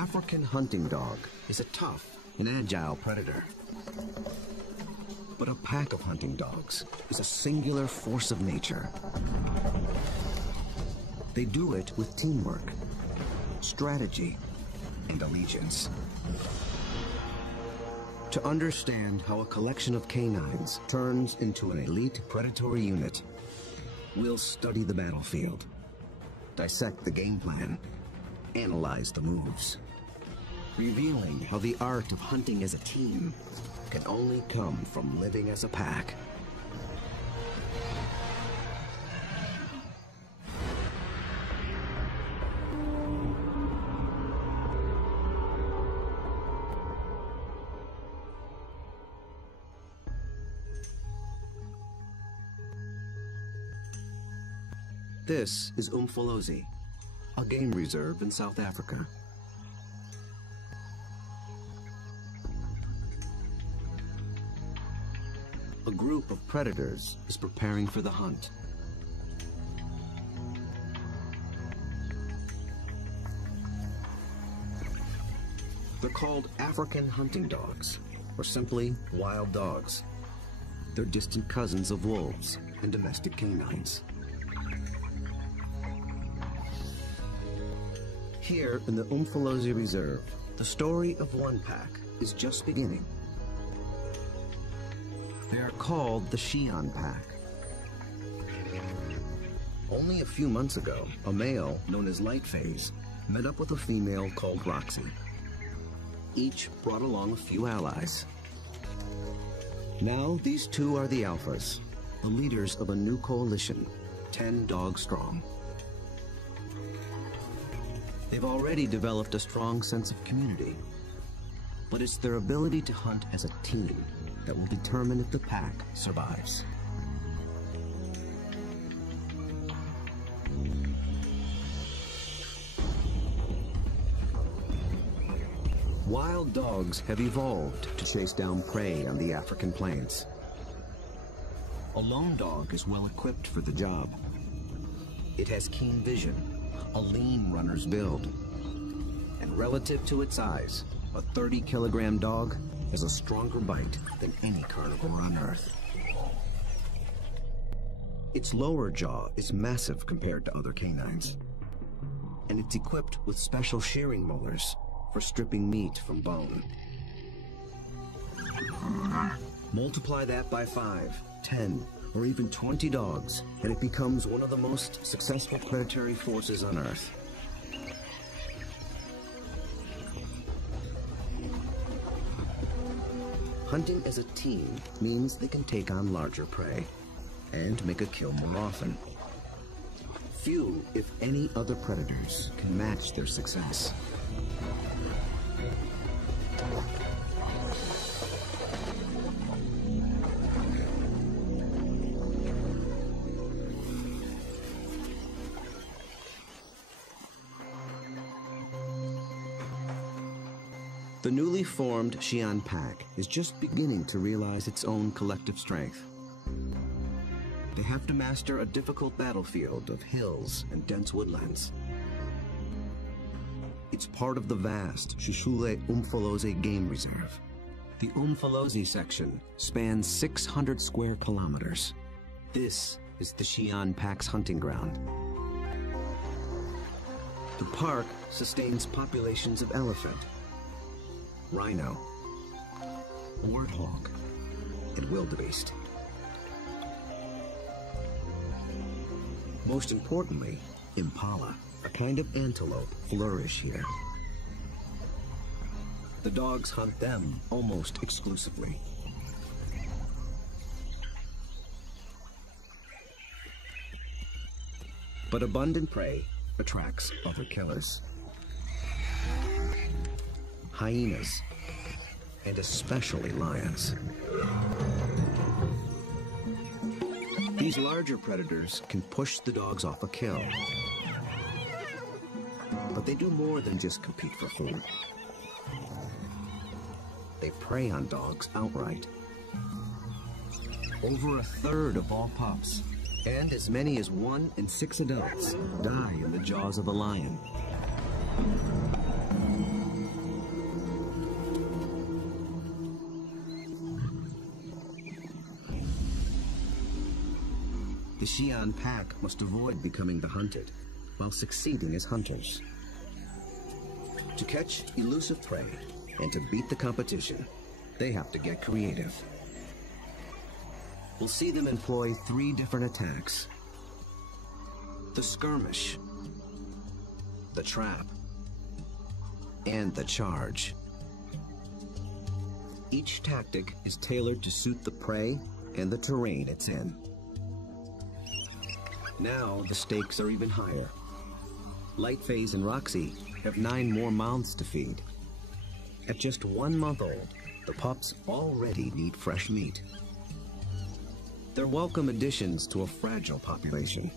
African hunting dog is a tough and agile predator. But a pack of hunting dogs is a singular force of nature. They do it with teamwork, strategy, and allegiance. To understand how a collection of canines turns into an elite predatory unit, we'll study the battlefield, dissect the game plan, analyze the moves, revealing how the art of hunting as a team can only come from living as a pack. This is Umfolozi, a game reserve in South Africa. A group of predators is preparing for the hunt. They're called African hunting dogs, or simply wild dogs. They're distant cousins of wolves and domestic canines. Here in the Umfolozi Reserve, the story of one pack is just beginning. They are called the Xi'an pack. Only a few months ago, a male known as Lightphase met up with a female called Roxy. Each brought along a few allies. Now these two are the alphas, the leaders of a new coalition, 10 dogs strong. They've already developed a strong sense of community, but it's their ability to hunt as a team that will determine if the pack survives. Wild dogs have evolved to chase down prey on the African plains. A lone dog is well equipped for the job. It has keen vision, a lean runner's build, and relative to its size, a 30-kilogram dog has a stronger bite than any carnivore on Earth. Its lower jaw is massive compared to other canines, and it's equipped with special shearing molars for stripping meat from bone. Multiply that by 5, 10, or even 20 dogs, and it becomes one of the most successful predatory forces on Earth. Hunting as a team means they can take on larger prey and make a kill more often. Few, if any, other predators can match their success. The newly formed Xi'an pack is just beginning to realize its own collective strength. They have to master a difficult battlefield of hills and dense woodlands. It's part of the vast Shishule Umfolozi Game Reserve. The Umfolozi section spans 600 square kilometers. This is the Xi'an pack's hunting ground. The park sustains populations of elephant, rhino, warthog, and wildebeest. Most importantly, impala, a kind of antelope, flourish here. The dogs hunt them almost exclusively. But abundant prey attracts other killers. Hyenas, and especially lions. These larger predators can push the dogs off a kill. But they do more than just compete for food. They prey on dogs outright. Over a third of all pups, and as many as 1 in 6 adults, die in the jaws of a lion. The Xi'an pack must avoid becoming the hunted, while succeeding as hunters. To catch elusive prey and to beat the competition, they have to get creative. We'll see them employ 3 different attacks: the skirmish, the trap, and the charge. Each tactic is tailored to suit the prey and the terrain it's in. Now the stakes are even higher. Lightface and Roxy have 9 more mouths to feed. At just 1 month old, the pups already need fresh meat. They're welcome additions to a fragile population.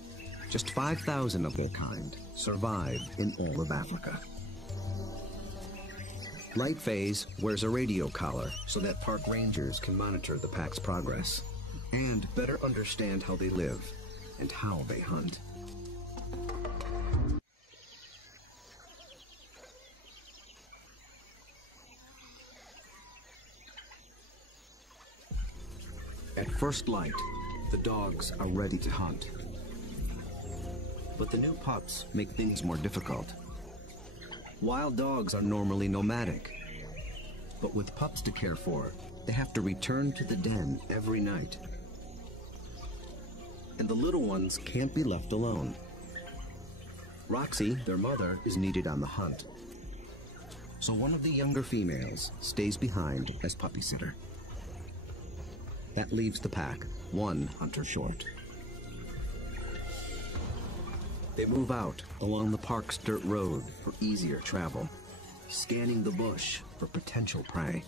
Just 5,000 of their kind survive in all of Africa. Lightface wears a radio collar so that park rangers can monitor the pack's progress and better understand how they live and how they hunt. At first light, the dogs are ready to hunt. But the new pups make things more difficult. Wild dogs are normally nomadic, but with pups to care for, they have to return to the den every night. And the little ones can't be left alone. Roxy, their mother, is needed on the hunt. So one of the younger females stays behind as puppy sitter. That leaves the pack 1 hunter short. They move out along the park's dirt road for easier travel, scanning the bush for potential prey.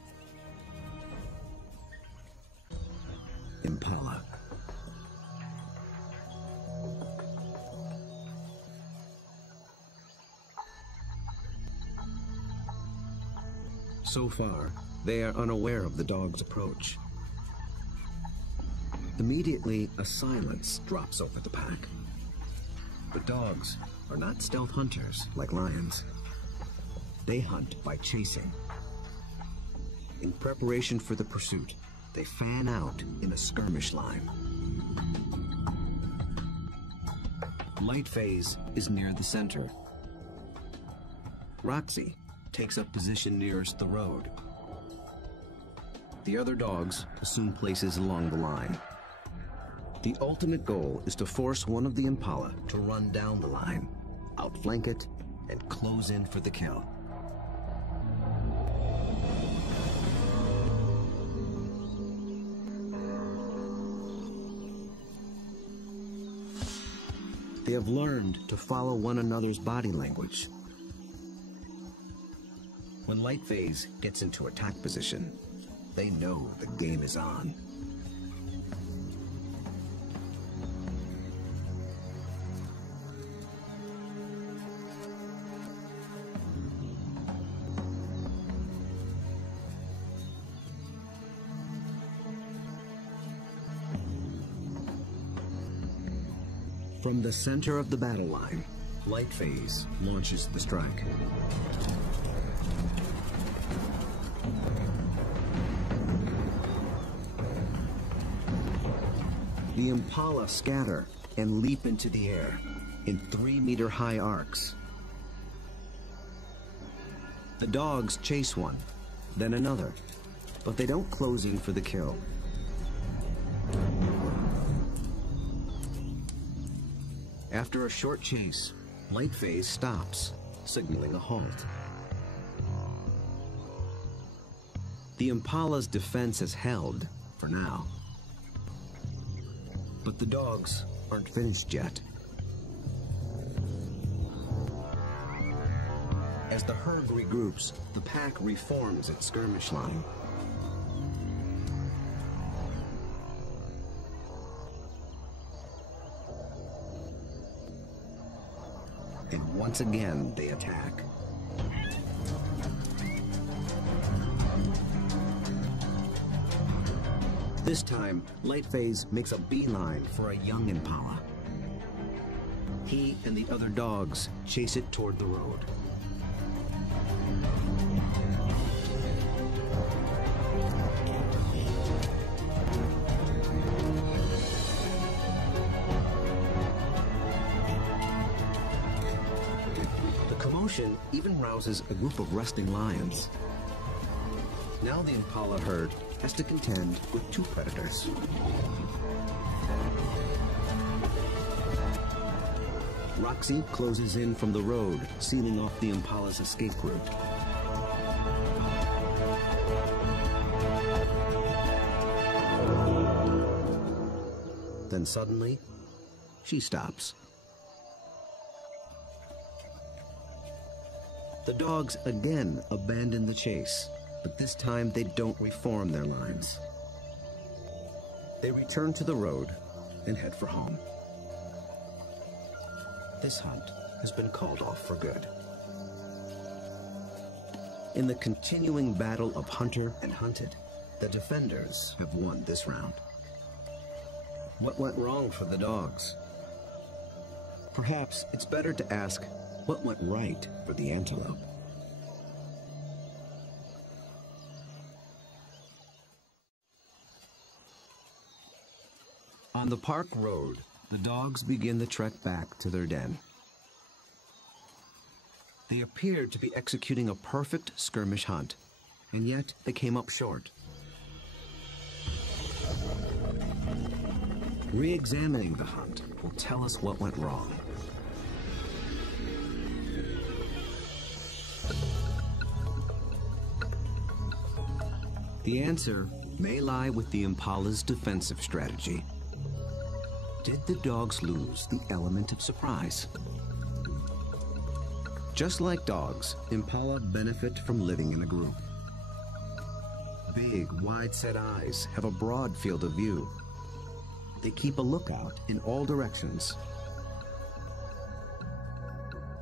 Impala. So far, they are unaware of the dog's approach. Immediately, a silence drops over the pack. But dogs are not stealth hunters like lions. They hunt by chasing. In preparation for the pursuit, they fan out in a skirmish line. Lightface is near the center. Roxy takes up position nearest the road. The other dogs assume places along the line. The ultimate goal is to force one of the impala to run down the line, outflank it, and close in for the kill. They have learned to follow one another's body language. When Lightface gets into attack position, they know the game is on. From the center of the battle line, Lightface launches the strike. The impala scatter and leap into the air in 3-meter-high arcs. The dogs chase one, then another, but they don't close in for the kill. After a short chase, Lightface stops, signaling a halt. The impala's defense is held, for now. But the dogs aren't finished yet. As the herd regroups, the pack reforms its skirmish line. And once again, they attack. This time, Lightface makes a beeline for a young impala. He and the other dogs chase it toward the road. emotion even rouses a group of resting lions. Now the impala herd has to contend with two predators. Roxy closes in from the road, sealing off the impala's escape route. Then suddenly, she stops. The dogs again abandon the chase, but this time they don't reform their lines. They return to the road and head for home. This hunt has been called off for good. In the continuing battle of hunter and hunted, the defenders have won this round. What went wrong for the dogs? Perhaps it's better to ask what went right for the antelope. On the park road, the dogs begin the trek back to their den. They appeared to be executing a perfect skirmish hunt, and yet they came up short. Re-examining the hunt will tell us what went wrong. The answer may lie with the impala's defensive strategy. Did the dogs lose the element of surprise? Just like dogs, impala benefit from living in a group. Big, wide-set eyes have a broad field of view. They keep a lookout in all directions.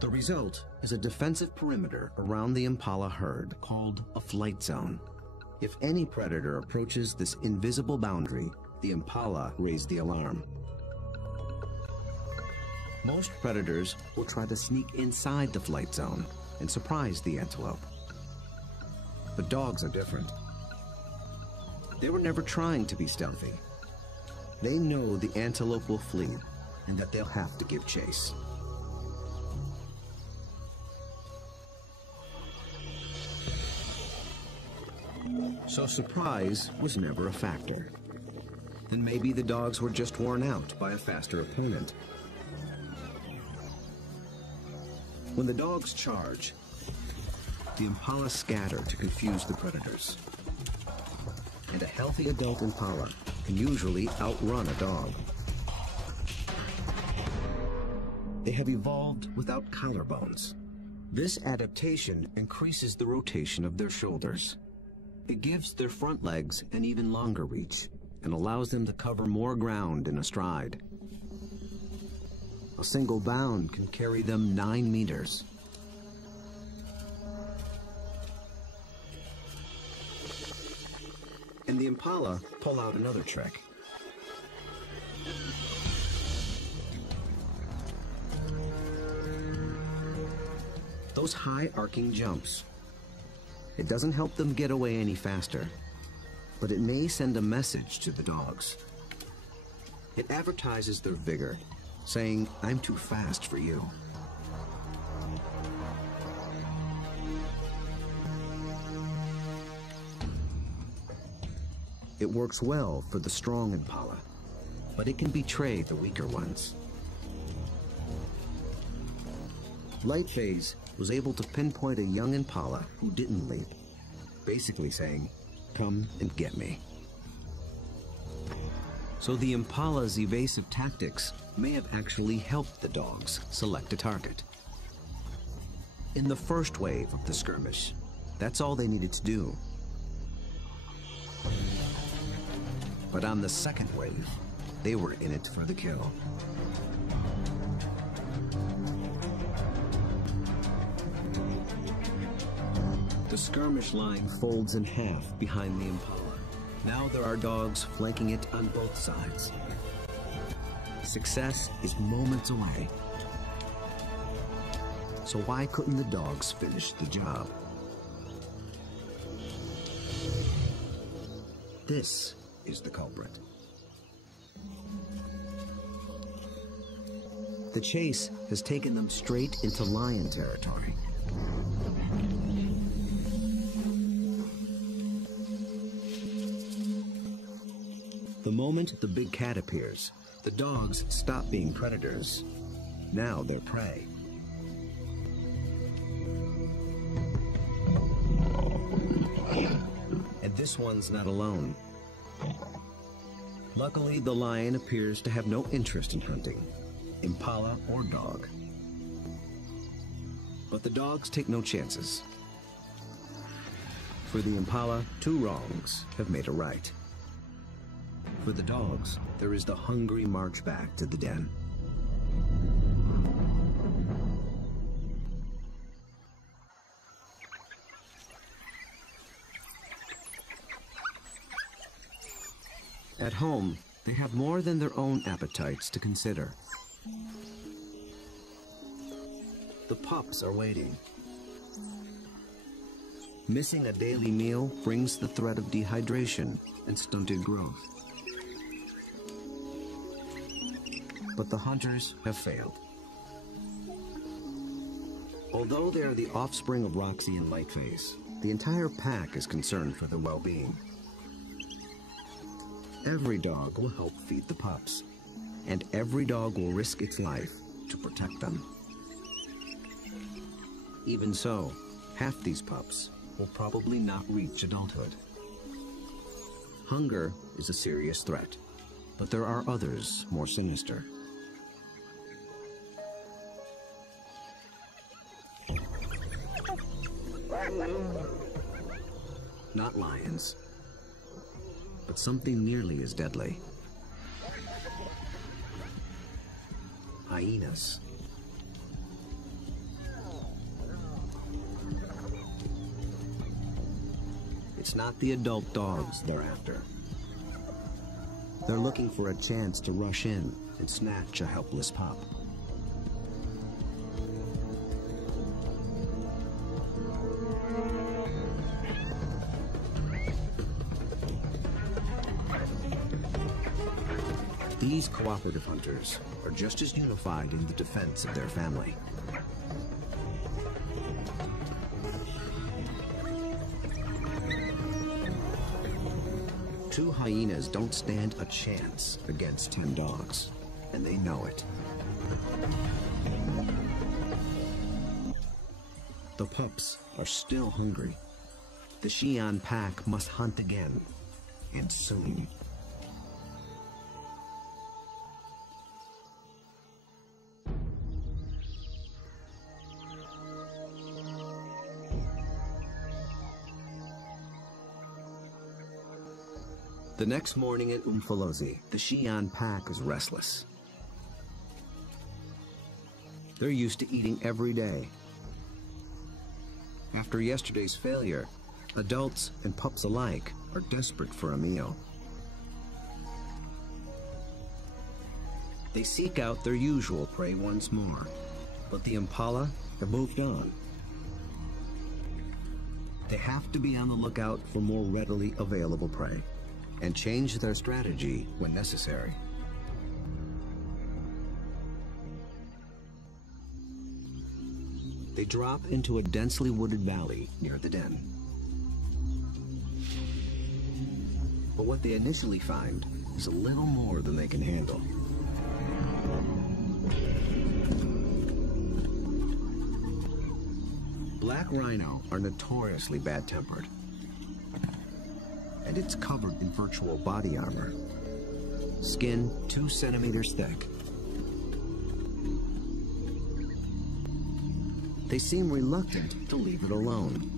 The result is a defensive perimeter around the impala herd called a flight zone. If any predator approaches this invisible boundary, the impala raise the alarm. Most predators will try to sneak inside the flight zone and surprise the antelope. But dogs are different. They were never trying to be stealthy. They know the antelope will flee and that they'll have to give chase. So surprise was never a factor. And maybe the dogs were just worn out by a faster opponent. When the dogs charge, the impala scatter to confuse the predators. And a healthy adult impala can usually outrun a dog. They have evolved without collarbones. This adaptation increases the rotation of their shoulders. It gives their front legs an even longer reach and allows them to cover more ground in a stride. A single bound can carry them 9 meters. And the impala pull out another trick. Those high arcing jumps. It doesn't help them get away any faster, but it may send a message to the dogs. It advertises their vigor, saying, "I'm too fast for you." It works well for the strong impala, but it can betray the weaker ones. Lightphase was able to pinpoint a young impala who didn't leap, basically saying, "Come and get me." So the impala's evasive tactics may have actually helped the dogs select a target. In the first wave of the skirmish, that's all they needed to do. But on the second wave, they were in it for the kill. The skirmish line folds in half behind the impala. Now there are dogs flanking it on both sides. Success is moments away. So why couldn't the dogs finish the job? This is the culprit. The chase has taken them straight into lion territory. The moment the big cat appears, the dogs stop being predators. Now they're prey. And this one's not alone. Luckily, the lion appears to have no interest in hunting, impala or dog. But the dogs take no chances. For the impala, 2 wrongs have made a right. For the dogs, there is the hungry march back to the den. At home, they have more than their own appetites to consider. The pups are waiting. Missing a daily meal brings the threat of dehydration and stunted growth. But the hunters have failed. Although they are the offspring of Roxy and Lightface, the entire pack is concerned for their well-being. Every dog will help feed the pups, and every dog will risk its life to protect them. Even so, half these pups will probably not reach adulthood. Hunger is a serious threat, but there are others more sinister. Not lions, but something nearly as deadly. Hyenas. It's not the adult dogs they're after. They're looking for a chance to rush in and snatch a helpless pup. These cooperative hunters are just as unified in the defense of their family. Two hyenas don't stand a chance against 10 dogs, and they know it. The pups are still hungry. The Xi'an pack must hunt again, and soon. The next morning at Umfolozi, the Xi'an pack is restless. They're used to eating every day. After yesterday's failure, adults and pups alike are desperate for a meal. They seek out their usual prey once more, but the impala have moved on. They have to be on the lookout for more readily available prey, and change their strategy when necessary. They drop into a densely wooded valley near the den. But what they initially find is a little more than they can handle. Black rhino are notoriously bad-tempered, and it's covered in virtual body armor, skin 2 centimeters thick. They seem reluctant to leave it alone.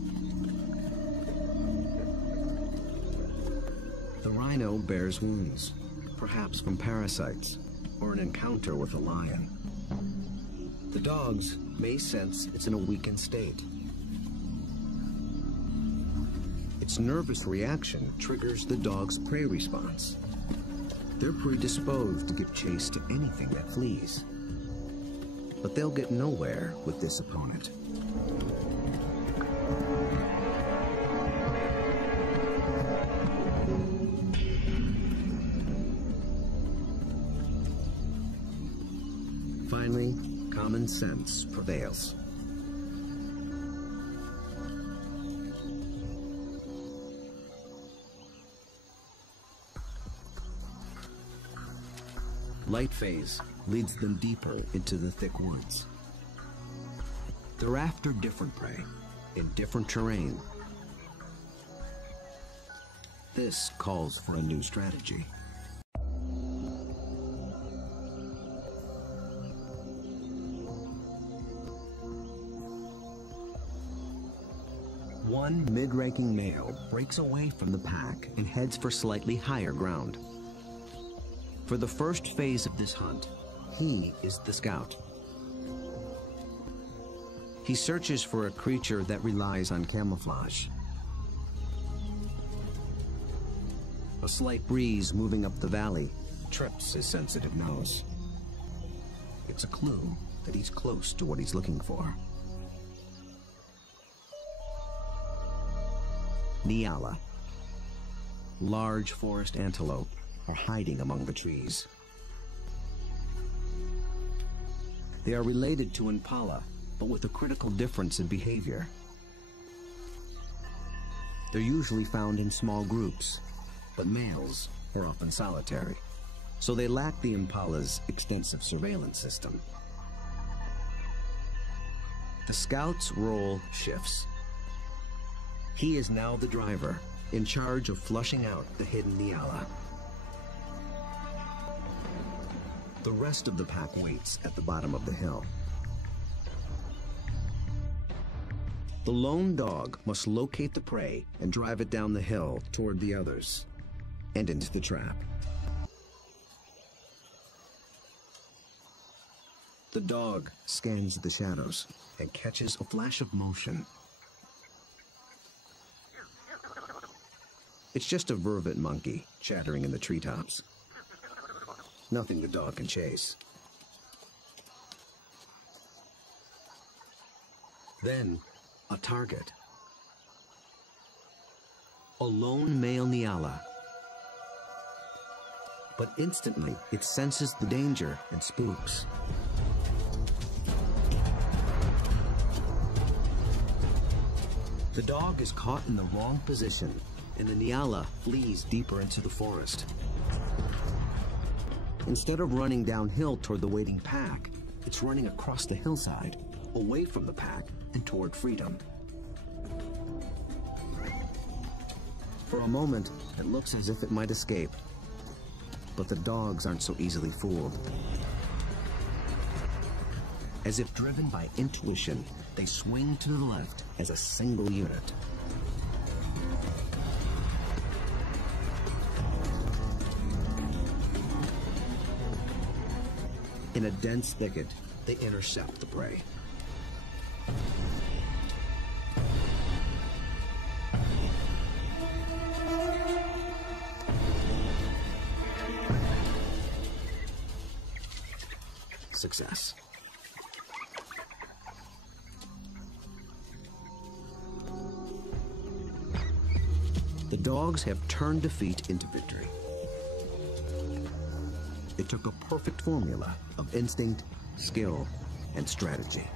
The rhino bears wounds, perhaps from parasites or an encounter with a lion. The dogs may sense it's in a weakened state. Its nervous reaction triggers the dog's prey response. They're predisposed to give chase to anything that flees. But they'll get nowhere with this opponent. Finally, common sense prevails. light phase leads them deeper into the thick woods. They're after different prey in different terrain. This calls for a new strategy. One mid-ranking male breaks away from the pack and heads for slightly higher ground. For the first phase of this hunt, he is the scout. He searches for a creature that relies on camouflage. A slight breeze moving up the valley trips his sensitive nose. It's a clue that he's close to what he's looking for. Nyala. Large forest antelope are hiding among the trees. They are related to impala, but with a critical difference in behavior. They're usually found in small groups, but males are often solitary, so they lack the impala's extensive surveillance system. The scout's role shifts. He is now the driver, in charge of flushing out the hidden Nyala. The rest of the pack waits at the bottom of the hill. The lone dog must locate the prey and drive it down the hill toward the others and into the trap. The dog scans the shadows and catches a flash of motion. It's just a vervet monkey chattering in the treetops. Nothing the dog can chase. Then, a target. A lone male Nyala. But instantly, it senses the danger and spooks. The dog is caught in the wrong position, and the Nyala flees deeper into the forest. Instead of running downhill toward the waiting pack, it's running across the hillside, away from the pack and toward freedom. For a moment, it looks as if it might escape, but the dogs aren't so easily fooled. As if driven by intuition, they swing to the left as a single unit. In a dense thicket, they intercept the prey. Success. The dogs have turned defeat into victory. It took a perfect formula of instinct, skill, and strategy.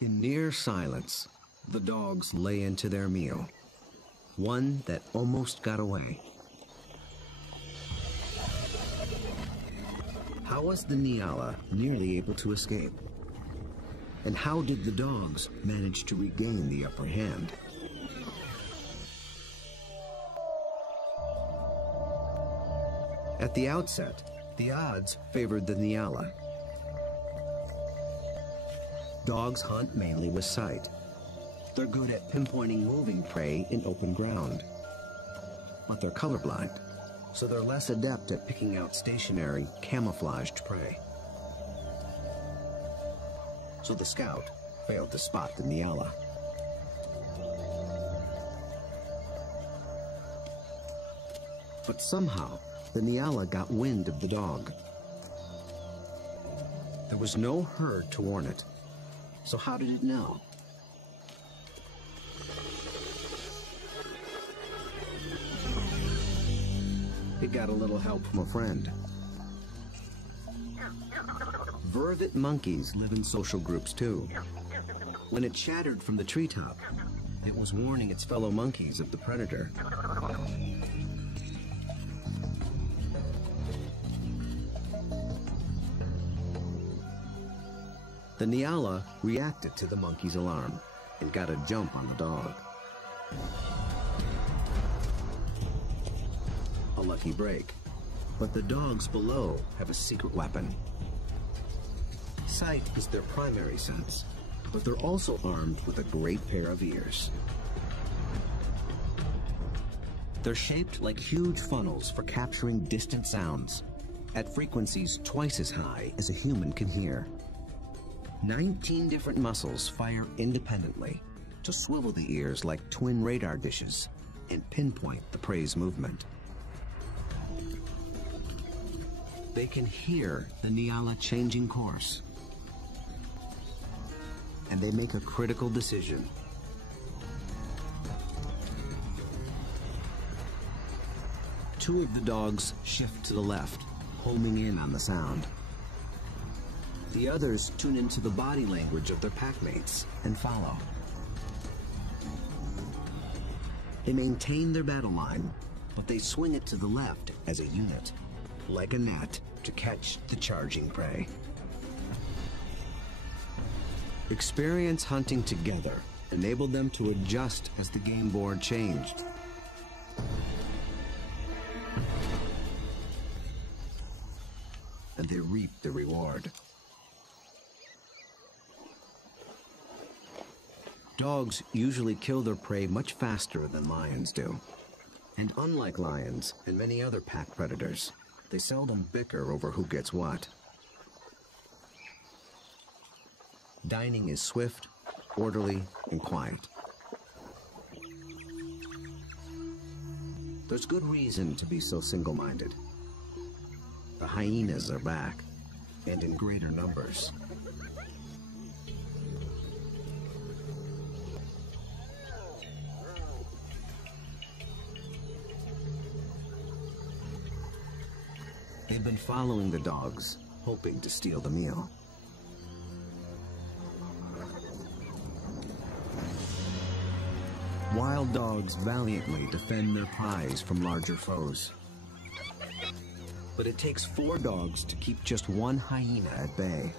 In near silence, the dogs lay into their meal, one that almost got away. How was the Nyala nearly able to escape? And how did the dogs manage to regain the upper hand? At the outset, the odds favored the Nyala. Dogs hunt mainly with sight. They're good at pinpointing moving prey in open ground. But they're colorblind, so they're less adept at picking out stationary, camouflaged prey. So the scout failed to spot the Nyala. But somehow, the Nyala got wind of the dog. There was no herd to warn it, so how did it know? It got a little help from a friend. Vervet monkeys live in social groups too. When it chattered from the treetop, It was warning its fellow monkeys of the predator. The Nyala reacted to the monkey's alarm and got a jump on the dog. A lucky break, but the dogs below have a secret weapon. Sight is their primary sense, but they're also armed with a great pair of ears. They're shaped like huge funnels for capturing distant sounds at frequencies twice as high as a human can hear. 19 different muscles fire independently to swivel the ears like twin radar dishes and pinpoint the prey's movement. They can hear the Nyala changing course, and they make a critical decision. Two of the dogs shift to the left, homing in on the sound. The others tune into the body language of their packmates and follow. They maintain their battle line, but they swing it to the left as a unit, like a net, to catch the charging prey. Experience hunting together enabled them to adjust as the game board changed. And they reaped the reward. Dogs usually kill their prey much faster than lions do. And unlike lions and many other pack predators, they seldom bicker over who gets what. Dining is swift, orderly, and quiet. There's good reason to be so single-minded. The hyenas are back, and in greater numbers. They've been following the dogs, hoping to steal the meal. Wild dogs valiantly defend their prize from larger foes. But it takes 4 dogs to keep just one hyena at bay.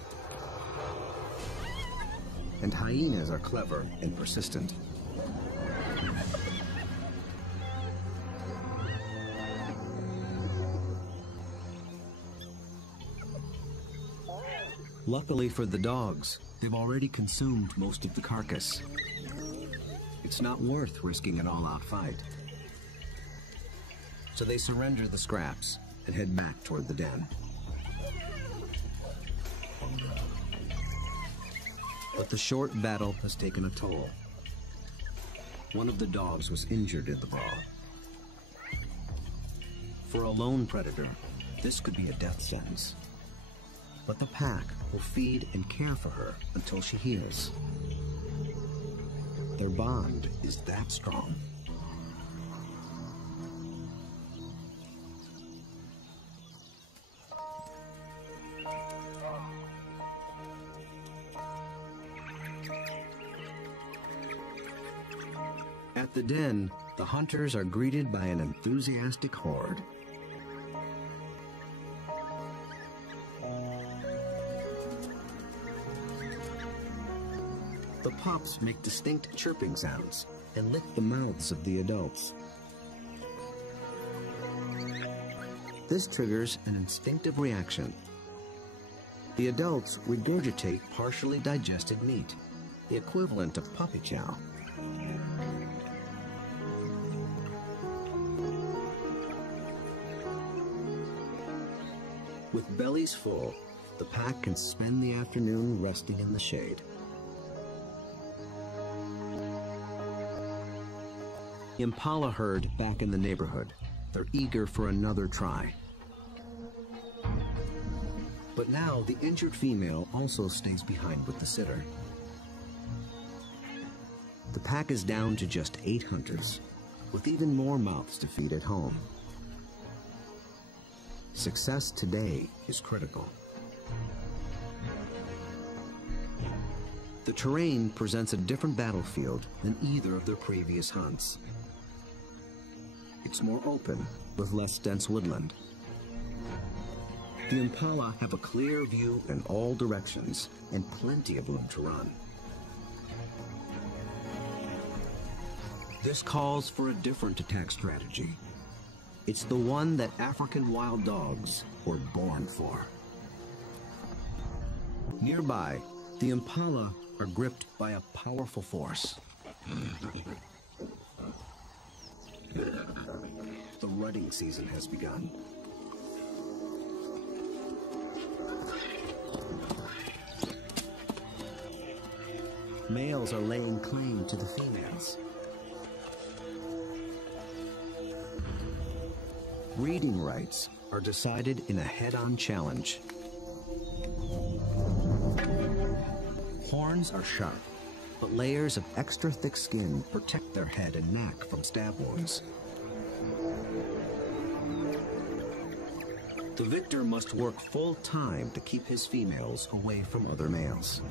And hyenas are clever and persistent. Luckily for the dogs, they've already consumed most of the carcass. It's not worth risking an all-out fight. So they surrender the scraps and head back toward the den. But the short battle has taken a toll. One of the dogs was injured in the brawl. For a lone predator, this could be a death sentence. But the pack will feed and care for her until she heals. Their bond is that strong. At the den, the hunters are greeted by an enthusiastic horde. The pups make distinct chirping sounds and lick the mouths of the adults. This triggers an instinctive reaction. The adults regurgitate partially digested meat, the equivalent of puppy chow. With bellies full, the pack can spend the afternoon resting in the shade. The impala herd back in the neighborhood. They're eager for another try. But now the injured female also stays behind with the sitter. The pack is down to just 8 hunters, with even more mouths to feed at home. Success today is critical. The terrain presents a different battlefield than either of their previous hunts. It's more open, with less dense woodland. The impala have a clear view in all directions and plenty of room to run. This calls for a different attack strategy. It's the one that African wild dogs were born for. Nearby, the impala are gripped by a powerful force. The rutting season has begun. Males are laying claim to the females. Breeding rights are decided in a head-on challenge. Horns are sharp, but layers of extra thick skin protect their head and neck from stab wounds. The victor must work full time to keep his females away from other males.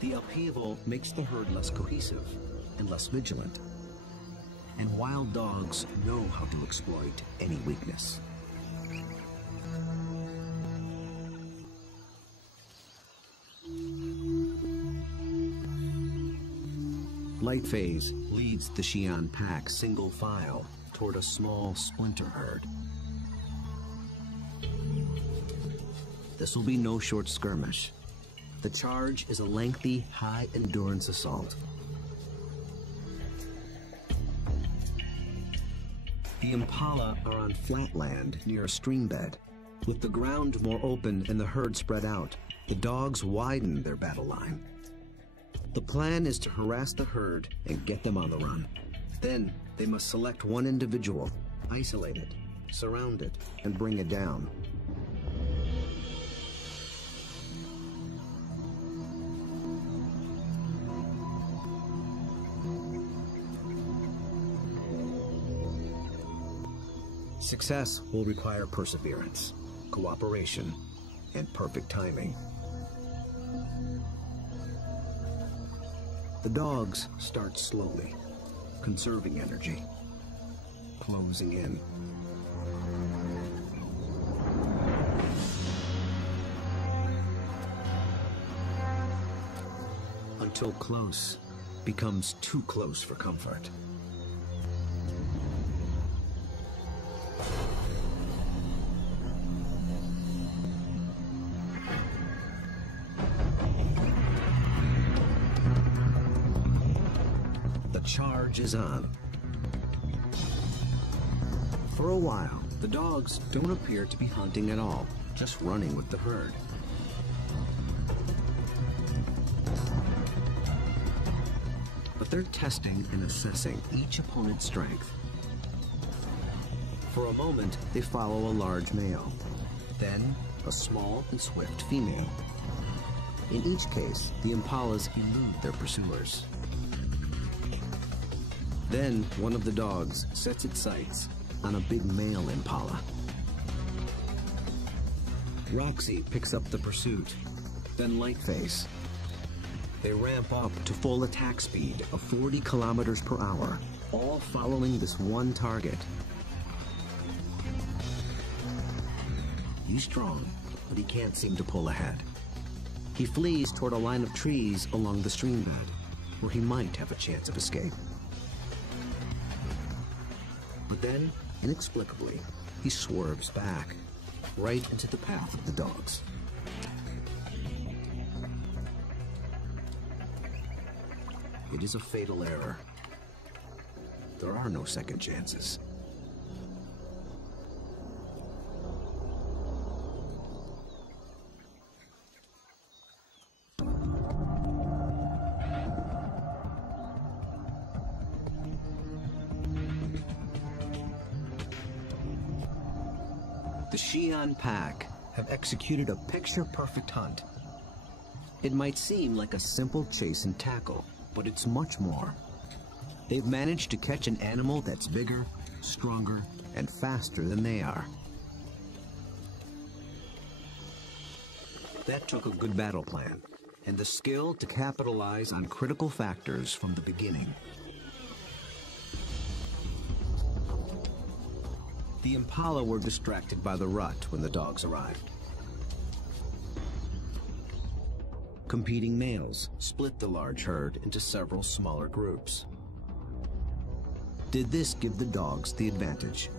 The upheaval makes the herd less cohesive and less vigilant. And wild dogs know how to exploit any weakness. Lightphase leads the Xi'an pack single file toward a small splinter herd. This will be no short skirmish. The charge is a lengthy, high-endurance assault. The impala are on flat land near a stream bed. With the ground more open and the herd spread out, the dogs widen their battle line. The plan is to harass the herd and get them on the run. Then they must select one individual, isolate it, surround it, and bring it down. Success will require perseverance, cooperation, and perfect timing. The dogs start slowly, conserving energy, closing in. Until close becomes too close for comfort. Charge is on. For a while, the dogs don't appear to be hunting at all, just running with the herd. But they're testing and assessing each opponent's strength. For a moment, they follow a large male, then a small and swift female. In each case, the impalas elude their pursuers. Then one of the dogs sets its sights on a big male impala. Roxy picks up the pursuit, then Lightface. They ramp up to full attack speed of 40 kilometers per hour, all following this one target. He's strong, but he can't seem to pull ahead. He flees toward a line of trees along the stream bed, where he might have a chance of escape. But then, inexplicably, he swerves back, right into the path of the dogs. It is a fatal error. There are no second chances. The Xi'an pack have executed a picture-perfect hunt. It might seem like a simple chase and tackle, but it's much more. They've managed to catch an animal that's bigger, stronger, and faster than they are. That took a good battle plan and the skill to capitalize on critical factors from the beginning. The impala were distracted by the rut when the dogs arrived. Competing males split the large herd into several smaller groups. Did this give the dogs the advantage?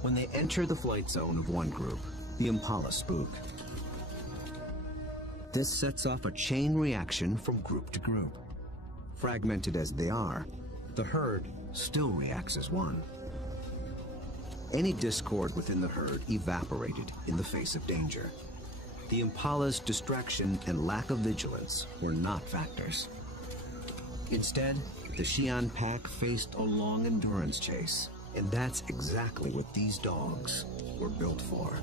When they enter the flight zone of one group, the impala spook. This sets off a chain reaction from group to group. Fragmented as they are, the herd still reacts as one. Any discord within the herd evaporated in the face of danger. The impala's distraction and lack of vigilance were not factors. Instead, the Xi'an pack faced a long endurance chase, and that's exactly what these dogs were built for.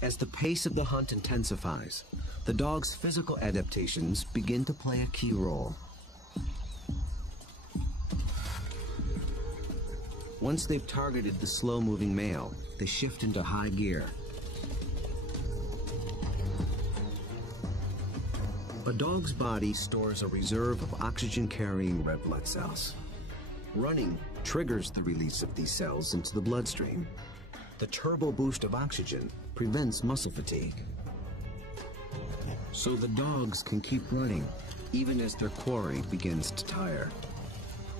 As the pace of the hunt intensifies, the dog's physical adaptations begin to play a key role. Once they've targeted the slow-moving male, they shift into high gear. A dog's body stores a reserve of oxygen-carrying red blood cells. Running triggers the release of these cells into the bloodstream. The turbo boost of oxygen prevents muscle fatigue. So the dogs can keep running, even as their quarry begins to tire.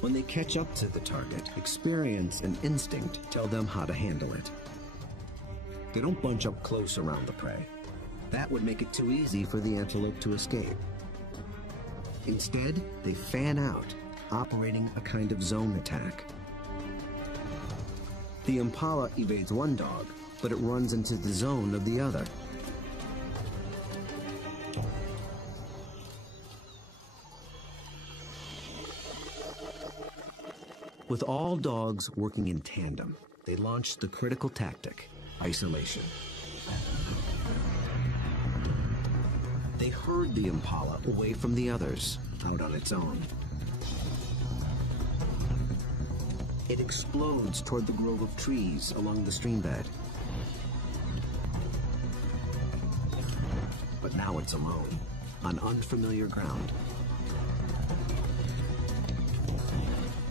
When they catch up to the target, experience and instinct tell them how to handle it. They don't bunch up close around the prey. That would make it too easy for the antelope to escape. Instead, they fan out, operating a kind of zone attack. The impala evades one dog, but it runs into the zone of the other. With all dogs working in tandem, they launched the critical tactic, isolation. They herd the impala away from the others, out on its own. It explodes toward the grove of trees along the stream bed. But now it's alone, on unfamiliar ground.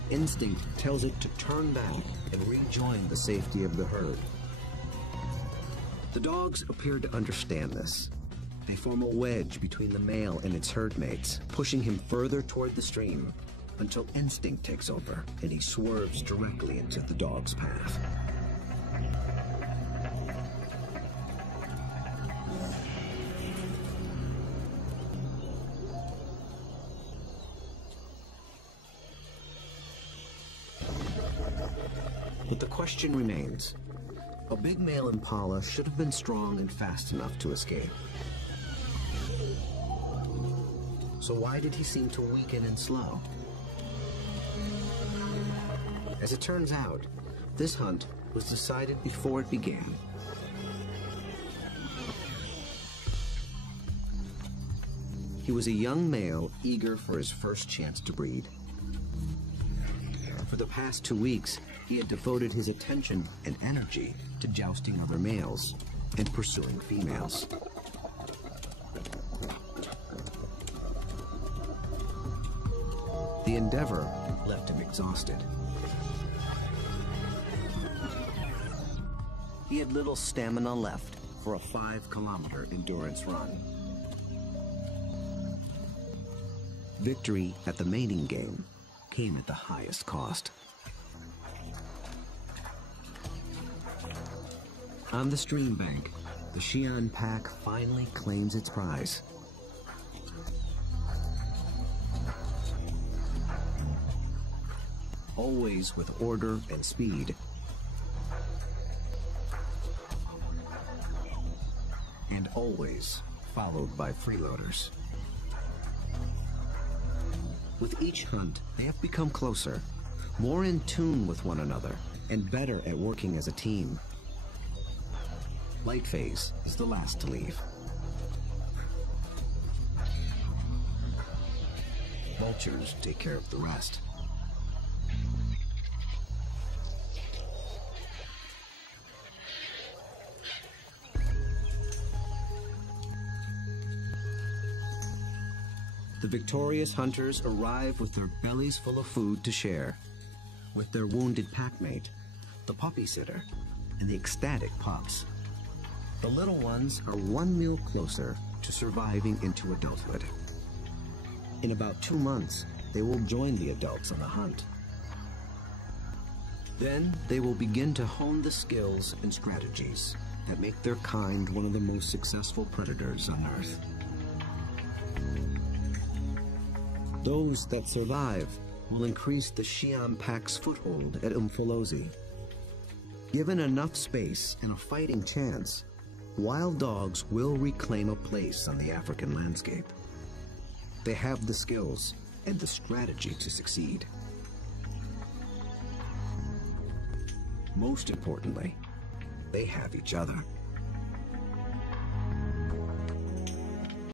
Instinct tells it to turn back and rejoin the safety of the herd. The dogs appear to understand this. They form a wedge between the male and its herd mates, pushing him further toward the stream until instinct takes over and he swerves directly into the dog's path. But the question remains. A big male impala should have been strong and fast enough to escape. So why did he seem to weaken and slow? As it turns out, this hunt was decided before it began. He was a young male eager for his first chance to breed. For the past 2 weeks, he had devoted his attention and energy to jousting other males and pursuing females. The endeavor left him exhausted. He had little stamina left for a 5-kilometer endurance run. Victory at the mating game came at the highest cost. On the stream bank, the Xi'an pack finally claims its prize. Always with order and speed. And always followed by freeloaders. With each hunt, they have become closer, more in tune with one another, and better at working as a team. Light Phase is the last to leave. vultures take care of the rest. The victorious hunters arrive with their bellies full of food to share, with their wounded packmate, the puppy sitter, and the ecstatic pups. The little ones are one meal closer to surviving into adulthood. In about 2 months, they will join the adults on the hunt. Then they will begin to hone the skills and strategies that make their kind one of the most successful predators on Earth. Those that survive will increase the Xi'an pack's foothold at Umfolozi. Given enough space and a fighting chance, wild dogs will reclaim a place on the African landscape. They have the skills and the strategy to succeed. Most importantly, they have each other.